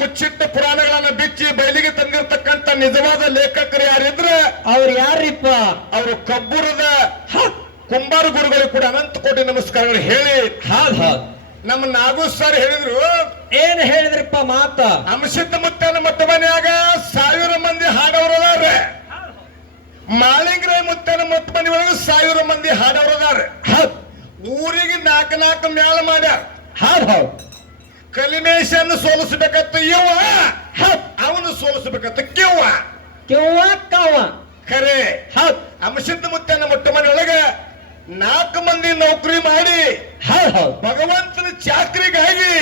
ಮುಚ್ಚಿಟ್ಟ ಪುರಾಣಗಳನ್ನ ಬಿಚ್ಚಿ ಬಯಲಿಗೆ ತಂದಿರತಕ್ಕಂತ ನಿಜವಾದ ಲೇಖಕರು ಯಾರಿದ್ರೆ ಅವ್ರು ಯಾರಿಪ್ಪ? ಅವರು ಕಬ್ಬುರದ ಕುಂಬಾರ ಗುರುಗಳು ಕೂಡ ಅನಂತ ಕೋಟಿ ನಮಸ್ಕಾರಗಳು ಹೇಳಿ. ನಮ್ಮ ನಾಗು ಸರ್ ಹೇಳಿದ್ರು. ಏನ್ ಹೇಳಿದ್ರಿಪ್ಪ ಮಾತ? ಅಂಶಿತ ಮುತ್ತನ ಮಟ್ಟ ಮನೆಯಾಗ 1000 ಮಂದಿ ಹಾಡವ್ರದಾರ. ಮಾಳಿಂಗರಾಯ ಮುತ್ತನ ಮಟ್ಟ ಮನೆ ಒಳಗೆ 1000 ಮಂದಿ ಹಾಡವ್ರದಾರ. ಊರಿಗೆ 4 ಮ್ಯಾಳ ಮಾಡ್ಯಾರ. ಕಲಿಮೇಶನ್ನು ಸೋಲಿಸಬೇಕತ್ತ ಇವ, ಅವನು ಸೋಲಿಸಬೇಕತ್ತ ಕಿವ್ವ. ಖರೆ ಅಂಶಿತ ಮುತ್ತನ ಮೊಟ್ಟ ಮನೆಯೊಳಗೆ 4 ಮಂದಿ ನೌಕರಿ ಮಾಡಿ ಭಗವಂತನ ಚಾಕ್ರಿಗಾಗಿ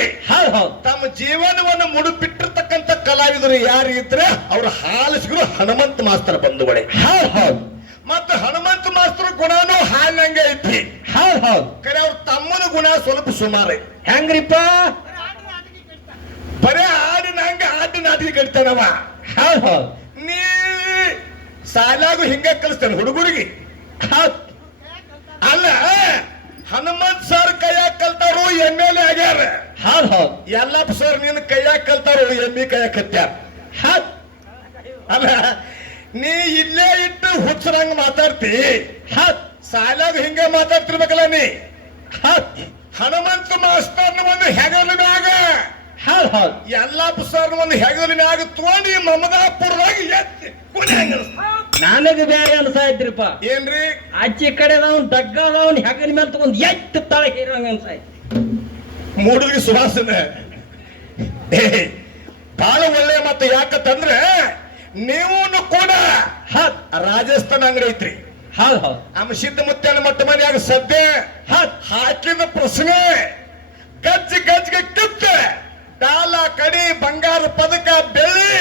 ತಮ್ಮ ಜೀವನವನ್ನು ಮುಡುಪಿಟ್ಟಿರ್ತಕ್ಕಂಥ ಕಲಾವಿದರು ಯಾರು ಇದ್ರೆ ಅವ್ರ ಹಾಲಿಸಿದ್ರು ಹನುಮಂತ ಮಾಸ್ತರ್ ಬಂಧುಗಳೇ. ಮತ್ತು ಹನುಮಂತ ಮಾಸ್ತರ್ ಗುಣನೂ ಹಾಲಿನಂಗೆ ಐತಿ. ಖರೆ ಅವ್ರ ತಮ್ಮನ ಗುಣ ಸ್ವಲ್ಪ ಸುಮಾರು. ಹೆಂಗ್ರಿಪ್ಪ? ಬರೇ ಹಾಡಿನಂಗ ನಾಟಿಗೆ ಕಟ್ತಾನವ. ನೀ ಸಾಲಾಗು ಹಿಂಗ ಕಲಿಸ್ತಾನೆ ಹುಡುಗರಿಗೆ. ಅಲ್ಲ, ಹನುಮಂತ್ ಸರ್ ಕೈಯಾಗ ಕಲ್ತಾರು MLA ಆಗ್ಯಾರ. ಯಲ್ಲಪ್ಪ ಸರ್ ನಿನ್ನ ಕೈಯಾಗ ಕಲ್ತಾರು ME ಕೈಯಾಗ ಕಟ್ಟ್ಯಾರ. ಅಲ್ಲ, ನೀ ಇಲ್ಲೇ ಇಟ್ಟು ಹುಚ್ಚರಂಗ ಮಾತಾಡ್ತಿ. ಸಾಲಾಗ ಹಿಂಗ ಮಾತಾಡ್ತಿರ್ಬೇಕಲ್ಲ ನೀ. ಹನುಮಂತ ಮಾಸ್ತರ್ನ ಒಂದು ಹೆಗಲ ಮ್ಯಾಗ ಯಲ್ಲಪ್ಪ ಸರ್ ಒಂದು ಹೆಗಲ ಮ್ಯಾಗ ತಗೊಂಡು ಮಮದಾಪುರದಾಗ ಎತ್ತಿ ನನಗೆ ಬೇರೆ ಅನ್ಸಾಯ್ತ್ರಿಪ್ಪ. ಏನ್ರಿ? ಆಚೆ ಕಡೆ ದಗ್ಗದವನ್ ಹೆಗಲ ಮೇಲೆ ತಗೊಂಡ್ ಎತ್ತು ತಳ ಹೀರಂಗ ಅನ್ಸಾಯ್ತು. ಮೂಡಲ್ಗಿ ಸುವಾಸನೆ ಬಹಳ ಒಳ್ಳೆ ಮಾತು. ಯಾಕಂತಂದ್ರೆ ನೀವು ಕೂಡ ರಾಜಸ್ಥಾನ ಅಂಗಡಿ ಐತ್ರಿ. ಅಂಶಿತ ಮುತ್ತನ ಮಟ್ಟ ಮನೆಯಾಗ ಸದ್ಯ ಹಾಕಿದ ಪ್ರಶ್ನೆ ಗಜ್ಜಿಗೆ ಕಿತ್ತೆ ಡಾಲ ಕಡಿ ಬಂಗಾರ ಪದಕ ಬೆಳ್ಳಿ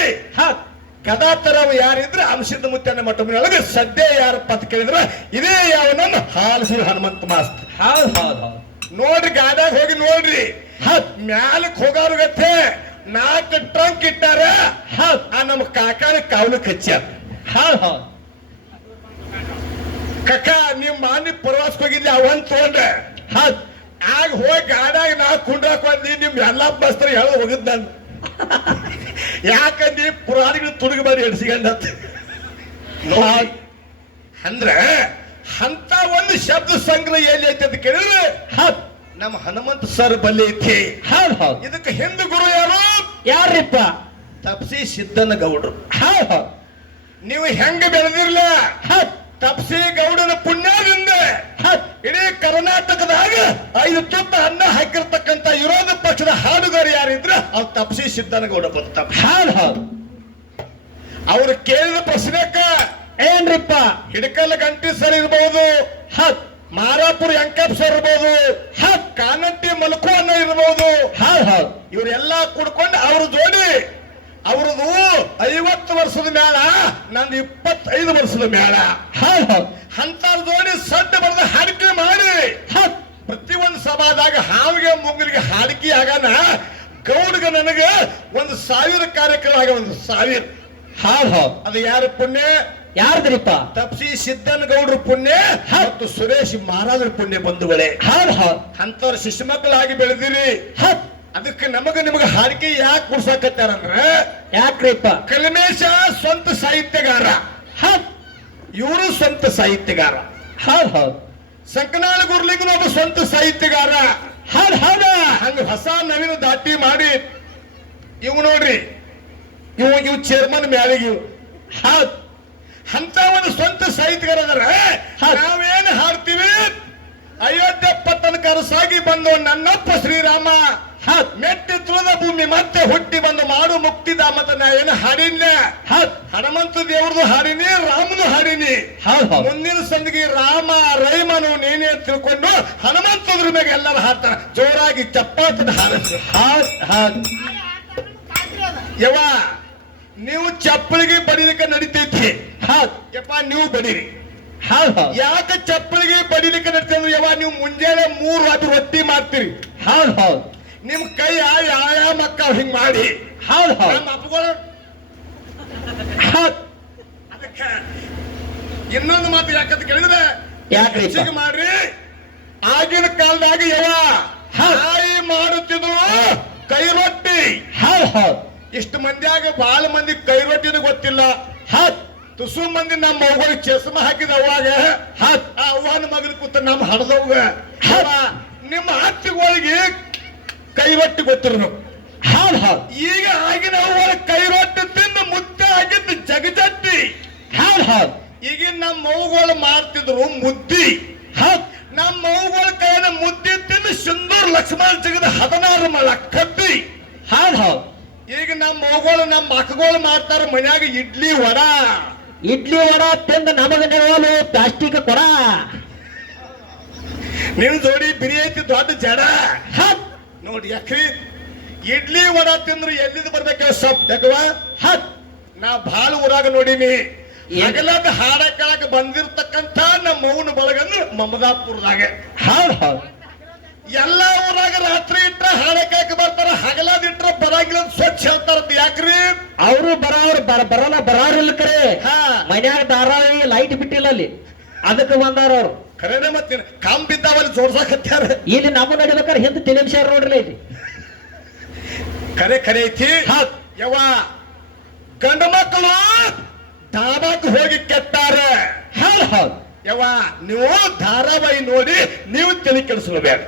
ಗದಾತರವು ಯಾರಿದ್ರೆ ಅಂಶಿತ ಮುತ್ತನ ಮಟ್ಟ ಮನೆಯೊಳಗೆ ಸದ್ಯ ಯಾರ ಪದ ಕೇಳಿದ್ರ ಇದೇ ಯಾವನನ್ನು ಹಾಲಿಸಿದ್ರು ಹನುಮಂತ ಮಾಸ್ತರ್. ನೋಡ್ರಿ, ಗಾಡ್ಯಾಗ ಹೋಗಿ ನೋಡ್ರಿ. ಮ್ಯಾಲಕ್ ಹೋಗೋರ್ಗತ್ತೆ 4 ಟ್ರಂಕ್ ಇಟ್ಟಾರ. ನಮ್ಮ ಕಾಕಾನ ಕಾವಲಕ್ಕೆ ಹಚ್ಚಾರ. ಕಕ್ಕ ನಿಮ್ ಮಾನಿ ಪ್ರವಾಸಕ್ಕೆ ಹೋಗಿದ್ದೆ ಅವನ್ ತಗೊಂಡ್ರೆ ಆಗ ಹೋಗಿ ಗಾಡ್ಯಾಗ ನಾ ಕುಂಡ್ರಾಕ್ ಬಂದಿ. ನಿಮ್ ಎಲ್ಲಾ ಬಸ್ತ್ರ ಹೇಳ ಹೋಗಿದ್ ನಾನು. ಯಾಕಂದಿ ಪುರಾಣಿಗಳು ತುಡುಗಬಾರಿ ಎಡ್ಸಿಕೊಂಡ ಅಂದ್ರೆ ಅಂತ ಒಂದು ಶಬ್ದ ಸಂಗ್ರಹ ಎಲ್ಲಿ ಐತಿ ಅಂತ ಕೇಳಿದ್ರೆ ನಮ್ಮ ಹನುಮಂತ ಸರ್ ಬಲ್ಲಿ ಐತಿ. ಇದಕ್ಕೆ ಹಿಂದೂ ಗುರು ಯಾರಿಪ್ಪ? ತಪ್ಸಿ ಸಿದ್ದನ ಗೌಡ್ರು. ನೀವು ಹೆಂಗ ಬೆಳೆದಿರ್ಲ ತಪ್ಸಿ ಗೌಡನ ಪುಣ್ಯದಿಂದ ಇಡೀ ಕರ್ನಾಟಕದಾಗ 5 ತುತ್ತ ಅನ್ನ ಹಾಕಿರ್ತಕ್ಕಂಥ ವಿರೋಧ ಪಕ್ಷದ ಹಾಡುಗಾರ ಯಾರಿದ್ರ ಅವ್ರು ತಪ್ಸಿ ಸಿದ್ದನ ಗೌಡ ಬಂತ. ಅವ್ರು ಕೇಳಿದ ಪ್ರಶ್ನೆಕ್ಕ ಏನ್ರಿಪ್ಪ? ಹಿಡಕಲ್ ಗಂಟಿ ಸರ್ ಇರ್ಬಹುದು, ಮಾರಾಪುರ ಯಂಕಪ್ ಸರ್ ಇರ್ಬೋದು, ಕಾನಟ್ಟಿ ಮಲ್ಕು ಅನ್ನ ಇರ್ಬೋದು. ಇವರೆಲ್ಲಾ ಕುಡ್ಕೊಂಡು ಅವ್ರ ಜೋಡಿ ಅವ್ರದು 50 ವರ್ಷದ ಮೇಳ, ನಂದು 25 ವರ್ಷದ ಮೇಳ. ಅಂತ ಜೋಡಿ ಸಡ್ಡ ಬರೆದ ಹಾಡಿಕೆ ಮಾಡಿ ಪ್ರತಿಯೊಂದು ಸಭಾದಾಗ ಹಾವಿಗೆ ಮುಂಗಲಿಗೆ ಹಾಡಿಕೆ ಆಗಾನ ಗೌಡ್ಗ ನನಗೆ 1000 ಕಾರ್ಯಕ್ರಮ ಆಗ 1000. ಅದು ಯಾರ ಪುಣ್ಯ? ಯಾರ್ದ್ರಿಪ್ಪ? ತಪ್ಸಿ ಸಿದ್ದನ ಗೌಡ್ರ ಪುಣ್ಯ ಮತ್ತು ಸುರೇಶ್ ಮಹಾರಾಜರ ಪುಣ್ಯ ಬಂಧುಗಳೇ. ಅಂತವ್ರ ಶಿಶು ಮಕ್ಕಳಾಗಿ ಬೆಳೆದಿರಿ. ಅದಕ್ಕೆ ನಿಮಗ ಹಾಡಿಕೆ ಯಾಕೆ ಕುಡ್ಸಾಕತ್ತಾರಂದ್ರೆ ಯಾಕ್ರಿಪ್ಪ? ಕಲ್ಮೇಶ ಸ್ವಂತ ಸಾಹಿತ್ಯಗಾರ, ಇವರು ಸ್ವಂತ ಸಾಹಿತ್ಯಗಾರ. ಸಂಕನಾಳ ಗುರ್ಲಿಂಗನ ಒಬ್ಬ ಸ್ವಂತ ಸಾಹಿತ್ಯಗಾರ. ಹಂಗ ಹೊಸ ನವೀನ ದಾಟಿ ಮಾಡಿ ಇವ್ ನೋಡ್ರಿ, ಇವ್ ಚೇರ್ಮನ್ ಮ್ಯಾಲಿಗೆ ಅಂತ ಒಂದು ಸ್ವಂತ ಸಾಹಿತ್ಯಗಾರ ಅದರ. ನಾವೇನು ಹಾಡ್ತೀವಿ? ಅಯೋಧ್ಯೆ ಪಟ್ಟಣ ಕರಸಾಗಿ ಬಂದು ನನ್ನಪ್ಪ ಶ್ರೀರಾಮ ಮೆಟ್ಟಿ ತುಳಿದ ಭೂಮಿ ಮತ್ತೆ ಹುಟ್ಟಿ ಬಂದು ಮಾಡು ಮುಕ್ತಿಧಾಮತ. ನಾ ಏನು ಹಾಡಿನ ಹನುಮಂತ ದೇವ್ರದು ಹಾಡಿನಿ, ರಾಮನು ಹಾಡಿನಿ. ಮುಂದಿನ ಸಂದಿಗೆ ರಾಮ ರೈಮನು ನೀನೇ ತಿಳ್ಕೊಂಡು ಹನುಮಂತದ್ರ ಮ್ಯಾಗ ಎಲ್ಲರೂ ಹಾಡ್ತಾರ. ಜೋರಾಗಿ ಚಪ್ಪಾತದ ಹಾಡ ಯವ ನೀವು ಚಪ್ಪಲಿಗೆ ಬಡಿಲಿಕ್ಕೆ ನಡಿತೈತಿ. ಯಪ್ಪ ನೀವು ಬಡೀರಿ. ಯಾಕೆ ಚಪ್ಪಲಿಗೆ ಬಡಿಲಿಕ್ಕೆ ನಡೀತಂದ್ರೆ ಯವ ನೀವು ಮುಂಜಾನೆ 3 ರಾತ್ರಿ ರೊಟ್ಟಿ ಮಾಡ್ತೀರಿ. ನಿಮ್ ಕೈ ಮಕ್ಕ ಹಿಂಗ್ ಮಾಡಿ ಅದಕ್ಕೆ ಇನ್ನೊಂದು ಮಾತು ಯಾಕಂತ ಕೇಳಿದ್ರೆ ಹೆಚ್ಚಿಗೆ ಮಾಡ್ರಿ. ಆಗಿನ ಕಾಲದಾಗ ಯವ ಹಾಯಿ ಮಾಡುತ್ತಿದ್ರು ಕೈ ರೊಟ್ಟಿ. ಇಷ್ಟು ಮಂದಿಯಾಗ ಬಹಳ ಮಂದಿ ಕೈ ರೊಟ್ಟಿನ ಗೊತ್ತಿಲ್ಲ. ತುಸು ಮಂದಿ ನಮ್ಮ ಮಗಳಿಗೆ ಚಸ್ಮ ಹಾಕಿದ ಅವಾಗ ಆ ಅವ್ವನ ಮಗನ ಕೂತ ನಮ್ಮ ಹಡದವ್ಗ ನಿಮ್ಮ ಅತ್ತಿಗಳಿಗೆ ಕೈ ರೊಟ್ಟಿ ಗೊತ್ತಿರೋದು. ಈಗ ಆಗಿನ ಅವ್ವ ಕೈ ರೊಟ್ಟಿ ತಿಂದು ಮುದ್ದೆ ಆಗಿದ್ದು ಜಗಜಟ್ಟಿ. ಈಗಿನ ನಮ್ಮ ಮೌಗಳು ಮಾಡ್ತಿದ್ರು ಮುದ್ದಿ. ನಮ್ಮ ಮೌಗಳ ಕೈನ ಮುದ್ದೆ ತಿಂದು ಸಿಂಧೂರ್ ಲಕ್ಷ್ಮಣ ಜಗದ 16 ಮಳ ಕದ್ದಿ. ಈಗ ನಮ್ಮ ಮೌಗಳು ನಮ್ಮ ಮಕ್ಕಗಳು ಮಾಡ್ತಾರ ಮನ್ಯಾಗ ಇಡ್ಲಿ ವಡ ತಿಂದು ನಮಗ ನೆರವಲು ಪ್ಲಾಸ್ಟಿಕ್ ಕೊಡ. ನಿನ್ ಜೋಡಿ ಬಿರಿ ಐತಿ ದೊಡ್ಡ ಜಡ ನೋಡಿ. ಯಾಕ್ರಿ ಇಡ್ಲಿ ವಡ ತಿಂದ್ರೆ ಎಲ್ಲಿದ್ ಬರ್ಬೇಕ ಸಪ್ ಯಾಕವ ನಾ ಭಾಳ ಊರಾಗ ನೋಡಿನಿ. ಹಗಲದ ಹಾಡ ಕೇಳಕ್ ಬಂದಿರ್ತಕ್ಕಂಥ ನಮ್ಮ ಮೌನ ಬಳಗಂದ್ರ ಮಮದಾಪುರದಾಗ. ಎಲ್ಲಾ ಊರಾಗ ರಾತ್ರಿ ಇಟ್ರ ಹಾಡ ಕೇಳಕ್ ಬರ್ತಾರ, ಹಗಲದ ಇಟ್ರ ಬರಂಗಿಲ್ಲ ಸ್ವಚ್ಛ ಹೇಳ್ತಾರ. ಯಾಕ್ರಿ ಅವರು ಬರಾರಿಲ್ಲ ಕರೆ ಮನ್ಯಾಗ ಧಾರಾವಾಹಿ ಲೈಟ್ ಬಿಟ್ಟಿಲ್ಲ ಅಲ್ಲಿ, ಅದಕ್ಕೆ ಬಂದಾರ ಅವ್ರು. ಖರೇನೆ ಮತ್ತೇನು ಕಾಮ್ ಬಿದ್ದಾವಲ್ಲಿ ಜೋಡ್ಸಾಕತ್ಯಾರ. ಇಲ್ಲಿ ನಮ್ಮ ನಡಿಬೇಕಾರೆ ಹಿಂದೆ ತಿಳಿಂಶಾರ ನೋಡ್ರಿ ಇಲ್ಲಿ ಖರೆ ಐತಿ. ಯವ್ವ ಗಂಡ ಮಕ್ಕಳು ಧಾಬಾಕ್ ಹೋಗಿ ಕೆಟ್ಟಾರ. ಯವ್ವ ನೀವು ಧಾರಾವಾಹಿ ನೋಡಿ ನೀವು ತಲೆ ಕೆಡಿಸ್ಕೋಬೇಡ.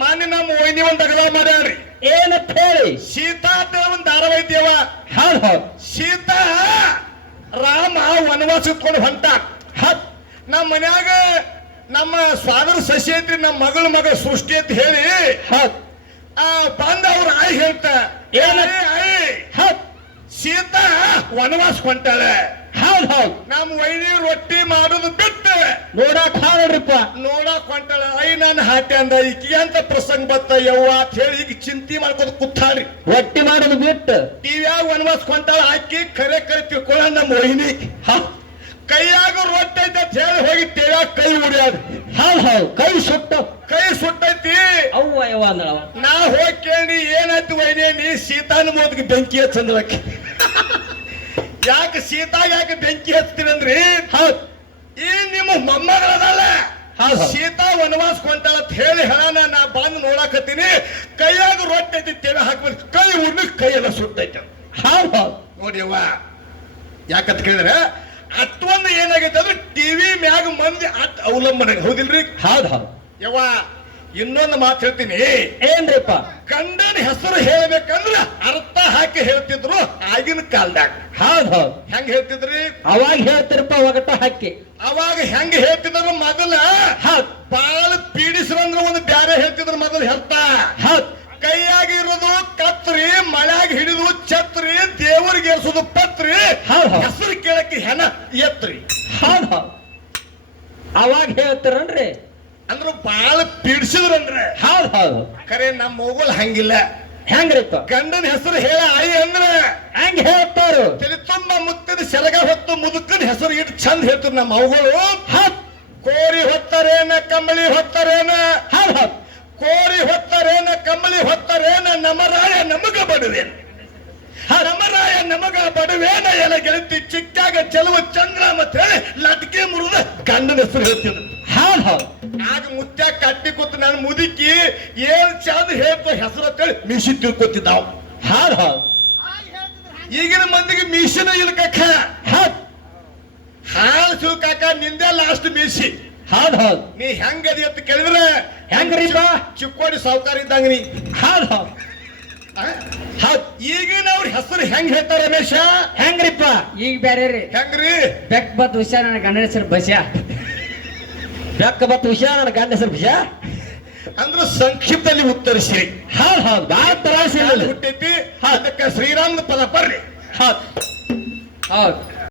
ಮಾನ್ಯ ನಮ್ಮ ವೈನಿ ಒಂದ್ ಅಗಲ ಮಾಡ್ಯಾರಿ. ಏನಂತ ಹೇಳಿ ಸೀತಾ ದೇವನ್ ಧಾರಾವಾಹಿ ಐತಿಯವ. ಸೀತಾ ರಾಮ ವನವಾಸ ಇಟ್ಕೊಂಡು ಹೊಂಟ. ನಮ್ಮ ಮನ್ಯಾಗ ನಮ್ಮ ಸ್ವಾದರ ಸಸಿ ಐತ್ರಿ, ನಮ್ಮ ಮಗ ಸೃಷ್ಟಿ ಅಂತ ಹೇಳಿ ಬಂದ ಅವ್ರ ಆಯಿ ಹೇಳ್ತ ಸೀತಾ ವನವಾಸ ಹೊಂಟಾಳೆ. ನಮ್ಮ ವೈನಿ ರೊಟ್ಟಿ ಮಾಡೋದು ಬಿಟ್ಟು ನೋಡಕ್ ಹೊಂಟಾಳೆ. ನಾನು ಹಾಟೆ ಅಂದ ಈಕಿಗೆ ಅಂತ ಪ್ರಸಂಗ ಬತ್ತ ಯವ್ವ ಅಂತ ಹೇಳಿ ಈಗ ಚಿಂತೆ ಮಾಡ್ಕೊಂಡು ಕೂತಾಳ್ರಿ. ರೊಟ್ಟಿ ಮಾಡೋದು ಬಿಟ್ಟು ಟಿವಿಯಾಗ ವನವಾಸ ಹೊಂಟಾಳ. ಆಕಿ ಕರೆ ತಿಳ್ಕೊಳ್ಳ ನಮ್ಮ ವೈನಿ ಕೈಯಾಗ ರೊಟ್ಟಿ ಐತೆ ಅಂತ ಹೇಳಿ ಹೋಗಿ ಟಿವಿಯಾಗ ಕೈ ಉಡ್ಯಾದ. ಕೈ ಸುಟ್ಟೈತಿ. ಅವ್ವ ಅಂದಳವ. ನಾ ಹೋಗಿ ಕೇಳಿ ಏನಾಯ್ತು ವೈನಿ, ನೀ ಸೀತಾನ ಮೋದಕ್ಕೆ ಬೆಂಕಿ ಹಚ್ಚಂದ್ರಕ್ಕೆ. ಯಾಕೆ ಸೀತಾ ಯಾಕೆ ಬೆಂಕಿ ಹಚ್ತೀರಿ ಅಂದ್ರಿ, ಈ ನಿಮ್ಮ ಮೊಮ್ಮಗಳದಲ್ಲ ಸೀತಾ ವನವಾಸ ಕೊಂಟಾಳ ಅಂತ ಹೇಳಿ ಹೇಳೋಣ. ನಾ ಬಂದು ನೋಡಾಕತ್ತೀನಿ, ಕೈಯಾಗ ರೊಟ್ಟಿ ಐತಿ ತೆವೆ ಹಾಕ್ಬೇಕು, ಕೈ ಉಡ್ಲಿಕ್ ಕೈ ಎಲ್ಲ ಸುಟ್ಟೈತೆ. ನೋಡಿಯವ್ವ ಯಾಕಂತ ಕೇಳಿದ್ರೆ ಅಷ್ಟೊಂದು ಏನಾಗೈತೆ ಅಂದ್ರೆ ಟಿವಿ ಮ್ಯಾಗ ಮಂದಿ ಅಟ್ ಅವಲಂಬನೆ. ಹೌದಿಲ್ರಿ? ಯವ್ವ ಇನ್ನೊಂದು ಮಾತು ಹೇಳ್ತೀನಿ. ಏನ್ರಿಪ್ಪ? ಗಂಡನ ಹೆಸರು ಹೇಳ್ಬೇಕಂದ್ರ ಅರ್ಥ ಹಾಕಿ ಹೇಳ್ತಿದ್ರು ಆಗಿನ ಕಾಲದಾಗ. ಹೆಂಗ್ ಹೇಳ್ತಿದ್ರಿ? ಅವಾಗ ಹೇಳ್ತಿರಪ್ಪ ಒಗಟ ಹಾಕಿ. ಅವಾಗ ಹೆಂಗ್ ಹೇಳ್ತಿದ್ರು ಮೊದಲ ಬಾಳ ಪೀಡಿಸ್ರಂದ್ರ ಒಂದು ಬ್ಯಾರೆ ಹೇಳ್ತಿದ್ರು ಮೊದಲು ಹೇಳ್ತಾ. ಕೈಯಾಗಿರೋದು ಕತ್ರಿ, ಮಳ್ಯಾಗ ಹಿಡಿದು ಛತ್ರಿ, ದೇವರಿಗೆ ಏರ್ಸೋದು ಪತ್ರಿ, ಹೆಸರು ಕೇಳಕ್ಕೆ ಹೆಣ ಎತ್ರಿ. ಅವಾಗ ಹೇಳ್ತಾರನ್ರಿ ಅಂದ್ರ ಬಾಳ ಪೀಡಿಸಿದ್ರನ್ರಿ. ಖರೆ ನಮ್ಮ ಮಗಳು ಹಂಗಿಲ್ಲ. ಹೆಂಗ್ರಿಪ್ಪ? ಗಂಡನ ಹೆಸರು ಹೇಳ ಆಯಿ ಅಂದ್ರೆ ಹೆಂಗ್ ಹೇಳ್ತಾರು? ತಲೆ ತುಂಬ ಮುತ್ತಿನ ಸೆಲಗ ಹೊತ್ತು ಮುದುಕನ ಹೆಸರು ಇಟ್ಟು ಚಂದ ಹೇಳ್ತಾರೆ ನಮ್ಮ ಮಗಳು. ಕೋರಿ ಹೊತ್ತರೇನ ಕಂಬಳಿ ಹೊತ್ತರೇನ, ಕೋರಿ ಹೊತ್ತರೇನ ಕಂಬಳಿ ಹೊತ್ತರೇನ, ನಮರಾಯ ನಮಗ ಬಡುವೇನ, ನಮರಾಯ ನಮಗ ಬಡುವೇನ, ಎಲ್ಲ ಗೆಳತಿ ಚಿಕ್ಕಾಗ ಚೆಲುವ ಚಂದ್ರ ಅಂತ ಹೇಳಿ ಲಟ್ಕೆ ಮುರಿದ ಗಂಡನ ಹೆಸರು ಹೇಳ್ತಿದ್ರು. ಆಗ ಮುತ್ಯ ಕಟ್ಟಿ ಕೂತು ನಾನು ಮುದುಕಿ ಏನ್ ಚಂದ ಹೇಳ್ತೋ ಹೆಸರು ಅಂತೇಳಿ ಮೀಸಿ ತಿಳ್ಕೊತಿದ್ದಾವ. ಈಗಿನ ಮಂದಿಗೆ ಮೀಸಿನ ಇಲ್ಕಕ್ಕ ಹಾಲು ಸುಲ್ಕಾಕ ನಿಂದೆ ಲಾಸ್ಟ್ ಮೀಸಿ. ನೀ ಹೆಂಗದಿ ಅಂತ ಕೇಳಿದ್ರೆ ಹೆಂಗ್ರಿಪ್ಪ? ಚಿಕ್ಕೋಡಿ ಸಾವುಕಾರ ಇದ್ದಂಗ ನೀ. ಈಗಿನ ಅವ್ರ ಹೆಸರು ಹೆಂಗ್ ಹೇಳ್ತಾರ ರಮೇಶ? ಹೆಂಗ್ರಿಪ್ಪ? ಈಗ ಬೇರೆ ರೀ. ಹೆಂಗ್ರಿ? ಬೆಕ್ ಬತ್ ಹುಷಾ, ನನ್ನ ಗಂಡನ ಹೆಸರು ಬಸ್ಯಾ. ಬೆಕ್ಕ ಬತ್ ಹುಷಾ, ನನ್ನ ಗಂಡ ಹೆಸರು ಬಸ್ಯಾ ಅಂದ್ರ ಸಂಕ್ಷಿಪ್ತದಲ್ಲಿ ಉತ್ತರಿಸಿರಿ. ಬಾಳ ತ್ರಾಸ ಹುಟ್ಟೈತಿ. ಅದಕ್ಕೆ ಶ್ರೀರಾಮನ ಪದ ಬರ್ರಿ.